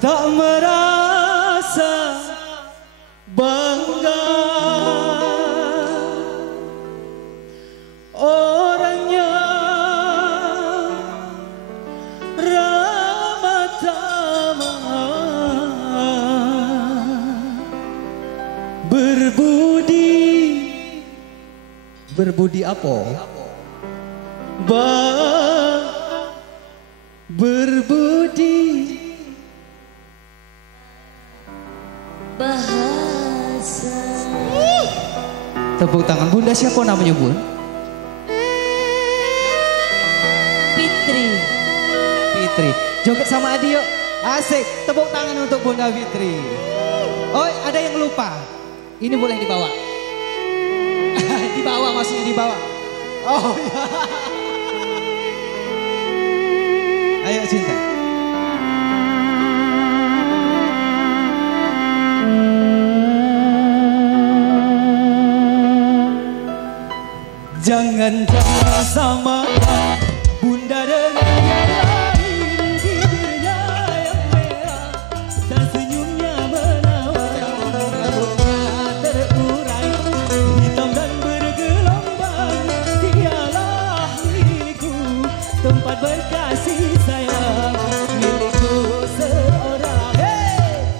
tak merasa bangga. Orangnya ramah tamah, berbudi apa? Berbudi bahasa. Tepuk tangan. Bunda siapa namanya, Bun? Fitri. Fitri. Joget sama Adi yuk. Asik. Tepuk tangan untuk Bunda Fitri. Oh, ada yang lupa. Ini boleh dibawa. Dibawa, maksudnya dibawa. Oh iya. Ayo cinta. Jangan samakan Bunda dengan yang lain. Bibirnya yang merah dan senyumnya menawan, rambutnya terurai hitam dan bergelombang. Dialah milikku, tempat berkasih sayang, milikku seorang. Hey!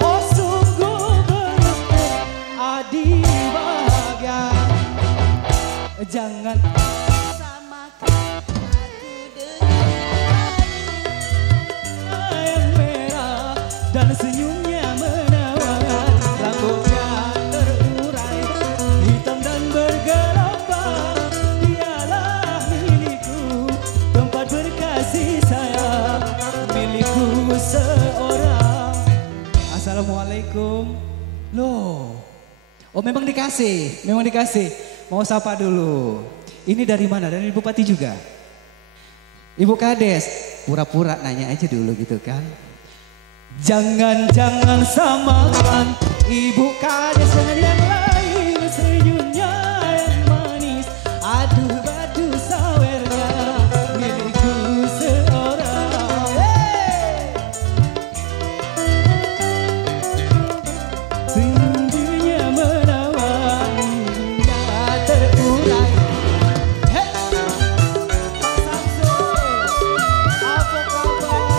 Oh sungguh beruntung Adi bahagia. Jangan samakan aku dengan yang merah dan senyumnya menawan, rambutnya terurai hitam dan bergelombang. Dialah milikku, tempat berkasih sayang, milikku seorang. Assalamualaikum. Loh, oh memang dikasih, memang dikasih. Mau sapa dulu. Ini dari mana? Dari Bupati juga? Ibu Kades, pura-pura nanya aja dulu gitu kan. Jangan samakan Ibu Kades dengan yang lain. Senyumnya yang manis, aduh badu sawernya, milikku seorang. Senyumnya menawan, tak terurai. Pak Samsul, apa kabar?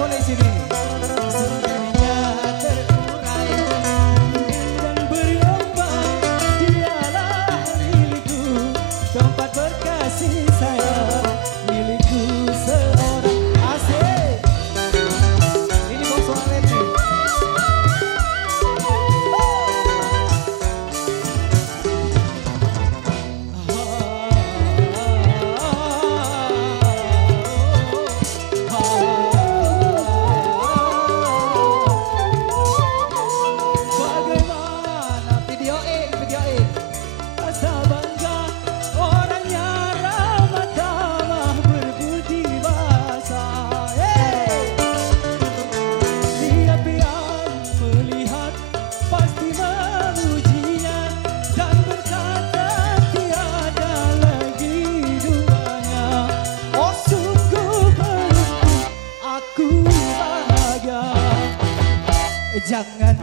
boleh sini. Sebenarnya terurai dan berlambang, dialah milikku, tempat berkasih sayang, milikku seorang. Asik. Ini bos soalet nih. Jangan